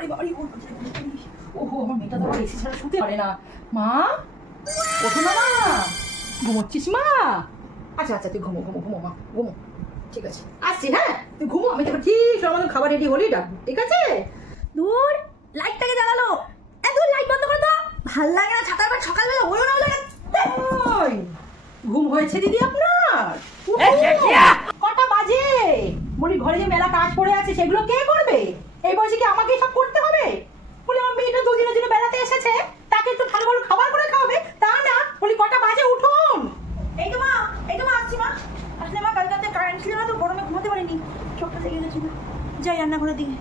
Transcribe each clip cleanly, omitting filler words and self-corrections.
বাড়ি বাড়ি ওহো আমার মেয়েটা তো এসি ছাড়া শুতে পারে না। মা ওঠো না, মা ঘুমোচ্ছিস মা? আচ্ছা আচ্ছা তুই ঘুমো ঘুমো ঘুমো মা ঘুমো, ঠিক আছে আসছি। হ্যাঁ তুই ঘুমো, আমি তোকে ঠিক আমাদের খাবার রেডি হলেই ডাকবো, ঠিক আছে? দূর লাইটটাকে জ্বালালো, দূর লাইট বন্ধ করে দাও, ভাল লাগে না ছাতার পর সকালবেলা ওই না লাগে। ঘুম হয়েছে দিদি আপনার? কটা বাজে? বলি ঘরে যে মেলা কাজ পড়ে আছে সেগুলো কে করবে? এই বয়সে কি আমাকে সব করতে হবে? বলি আমার মেয়েটা দুদিনের জন্য বেড়াতে এসেছে, তাকে একটু ভালো ভালো খাবার করে খাওয়াবে, তা না। বলি কটা বাজে উঠুন। এই তো মা আসছি মা। আসলে মা কাল রাতে কারেন্ট ছিল না তো গরমে ঘুমাতে পারিনি, চোখটা লেগে গেছিল। যাই রান্নাঘরের দিকে।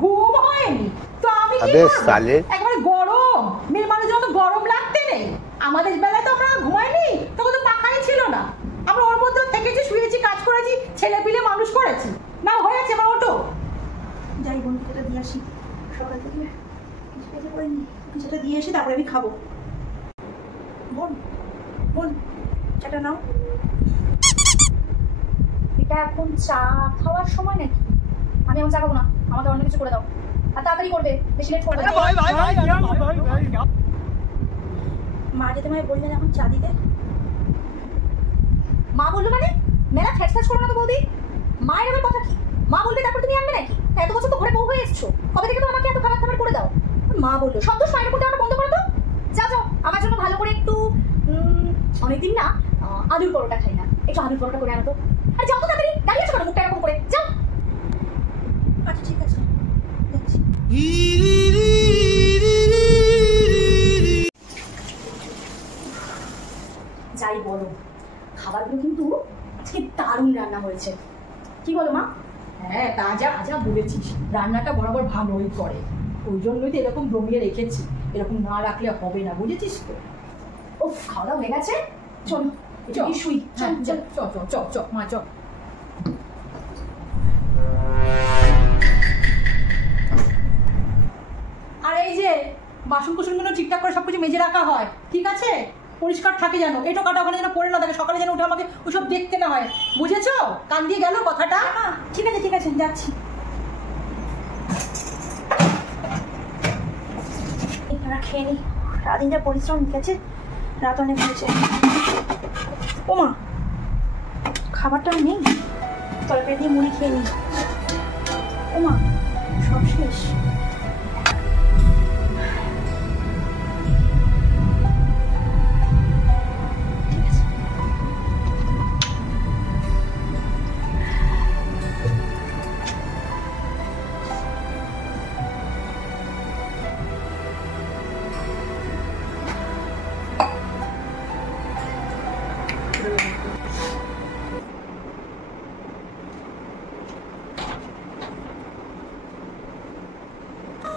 ঘুম হয়নি তো আমি কি করব? একবারে গরম, মেয়ে মানুষের তো গরম লাগতে নেই। আমাদের বেলায় তো আমরা ঘুমাইনি, তখন তো পাখাই ছিল না, আমরা ওর মধ্যে থেকেছি, শুয়েছি, কাজ করেছি, ছেলে পিলে মানুষ করেছি। না হয়েছে আমার ওটো। যাই বন্ধুটা দিয়ে আসি, সকাল থেকে কিছু কাজ করিনি, কিছুটা দিয়ে এসে তারপরে আমি খাবো। বোন বোন চাটা নাও। এটা এখন চা খাওয়ার সময় নাকি? আমি এখন চা খাবো না, আমাকে অন্য কিছু করে দাও, আর তাড়াতাড়ি করবে, বেশি লেট করবে। মা যে তোমায় বললেন এখন চা দিতে। মা বললো মানে? মেলা ফ্যাস করো না তো বৌদি, মায়ের আবার কথা কি? মা বলবে তারপর তুমি আনবে নাকি? এত বছর তো ঘরে বউ হয়ে এসছো, কবে থেকে তো আমাকে এত খাবার খাবার করে দাও। মা বললো সব দোষ মায়ের উপর দেওয়াটা বন্ধ করে দাও। যাও আমার জন্য ভালো করে একটু, অনেকদিন না আলুর পরোটা খাই না, একটু আলুর পরোটা করে আনো তো। আর যাও তো তাড়াতাড়ি, দাঁড়িয়ে আছো কেন মুখটা এরকম করে? যাও। আচ্ছা ঠিক আছে যাচ্ছি। যাই বলো, খাবারগুলো কিন্তু আজকে দারুণ রান্না হয়েছে, কি বলো মা? হ্যাঁ তাজা আজা বলেছিস, রান্নাটা বরাবর ভালোই করে, ওই জন্যই তো এরকম জমিয়ে রেখেছি, এরকম না রাখলে হবে না, বুঝেছিস তো? ও খাওয়া দাওয়া হয়ে গেছে, চলো শুই। হ্যাঁ চ চ চ চ মা চ। আর এই যে বাসন কুসনগুলো ঠিকঠাক করে সবকিছু মেজে রাখা হয়, ঠিক আছে? পরিষ্কার থাকে যেন, এটা কাটা ওখানে যেন পড়ে না থাকে, সকালে যেন উঠে আমাকে ওসব দেখতে না হয়, বুঝেছো? কান দিয়ে গেল কথাটা? ঠিক আছে যাচ্ছি। এবার খেয়ে নি, সারাদিন যা পরিশ্রম গেছে, রাত অনেক হয়েছে। ও মা খাবারটা নেই, তরকারি দিয়ে মুড়ি খেয়ে নি। ও মা সব শেষ।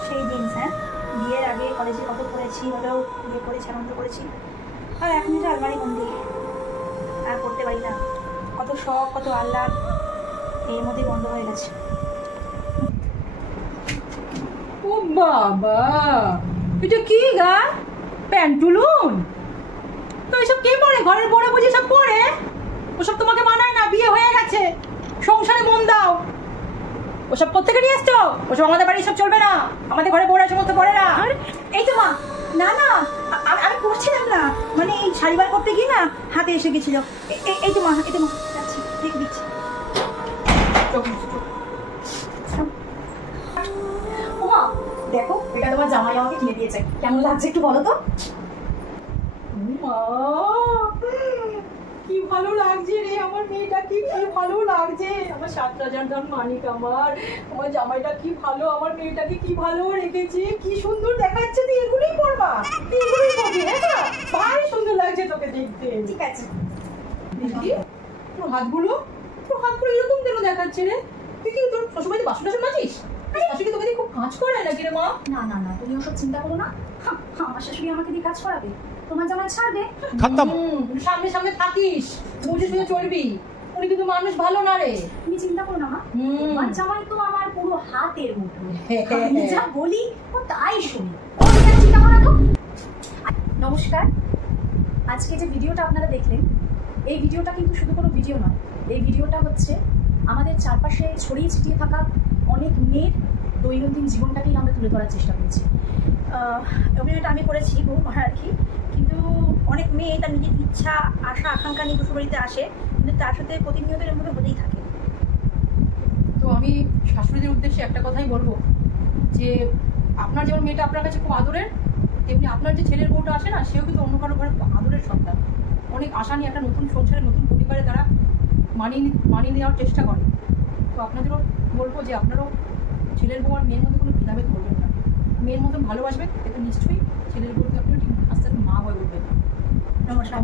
সেই দিন হ্যাঁ, বিয়ের আগে কলেজে কত পড়েছি, হলেও বিয়ে করেছি, আনন্দ করেছি, আর এখন এটা আলমারি বন্দি, আর করতে পারি না। কত শখ, কত আহ্লাদ এর মধ্যে বন্ধ হয়ে গেছে। ও বাবা এটা কি গা, প্যান্টুলুন? তো এইসব কে পরে? ঘরের বড় বুঝি সব পরে? ওসব তোমাকে মানায় না, বিয়ে হয়ে গেছে, সংসারে মন দাও। ওসব কোত্থেকে নিয়ে এসছো? ওসব আমাদের বাড়ি সব চলবে না, আমাদের ঘরে বড় সমস্ত পড়ে না। এই তো মা, না না আমি পড়ছিলাম না, মানে এই শাড়ি বার করতে গিয়ে না হাতে এসে গেছিল। এই তো মা যাচ্ছি, রেখে দিচ্ছি। ও মা দেখো, এটা তোমার জামাই আমাকে কিনে দিয়েছে, কেমন লাগছে একটু বলো তো? কি ভালো লাগছে রে আমার মেয়েটাকে, কি ভালো লাগছে। আমার 7,000 ধন মানিক, আমার জামাইটা কি ভালো, আমার মেয়েটাকে কি ভালো রেখেছে, কি সুন্দর দেখাচ্ছে। তুই এগুলোই পড়বা, তুই এগুলোই পড়বি। হ্যাঁ ভারী সুন্দর লাগছে তোকে দেখতে। ঠিক আছে দেখি তোর হাতগুলো এরকম কেন দেখাচ্ছে রে? তুই কি তোর শ্বশুরবাড়িতে বাসন টাসন মাজিস? শাশুড়ি তোকে দিয়ে খুব কাজ করায় নাকি রে মা? না তুমি ওসব চিন্তা করো না, আমার শাশুড়ি আমাকে দিয়ে কাজ করাবে, তোমার জামাই ছাড়বে। সামনে সামনে থাকিস, বুঝে শুনে চলবি, উনি কিন্তু মানুষ ভালো না রে। তুমি চিন্তা করো না মা, তোমার জামাই তো আমার পুরো হাতের মতো, আমি যা বলি ও তাই শুনি। চিন্তা করো তো। নমস্কার, আজকে যে ভিডিওটা আপনারা দেখলেন, এই ভিডিওটা কিন্তু শুধু কোনো ভিডিও নয়, এই ভিডিওটা হচ্ছে আমাদের চারপাশে ছড়িয়ে ছিটিয়ে থাকা অনেক মেয়ের দৈনন্দিন জীবনটাকেই আমরা তুলে ধরার চেষ্টা করেছি। অভিনয়টা আমি করেছি বহুবার আর কি, কিন্তু অনেক মেয়ে তার নিজের ইচ্ছা আশা আকাঙ্ক্ষা নিয়ে শ্বশুরবাড়িতে আসে, কিন্তু তার সাথে প্রতিনিয়ত এরকম হতেই থাকে। তো আমি শাশুড়িদের উদ্দেশ্যে একটা কথাই বলবো যে আপনার যেমন মেয়েটা আপনার কাছে খুব আদরের, তেমনি আপনার যে ছেলের বউটা আসে না, সেও কিন্তু অন্য কারো ঘরে আদরের সন্তান। অনেক আশা নিয়ে একটা নতুন সংসারে নতুন পরিবারে তারা মানিয়ে নেওয়ার চেষ্টা করে। তো আপনাদেরও বলবো যে আপনারাও ছেলের বউ আর মেয়ের মধ্যে কোনো ভেদাভেদ করবেন না, মেয়ের মতন ভালোবাসবেন, এতে নিশ্চয়ই ছেলের বউকে আপনি ঠিক আস্তে আস্তে মা হয়ে উঠবেন। নমস্কার।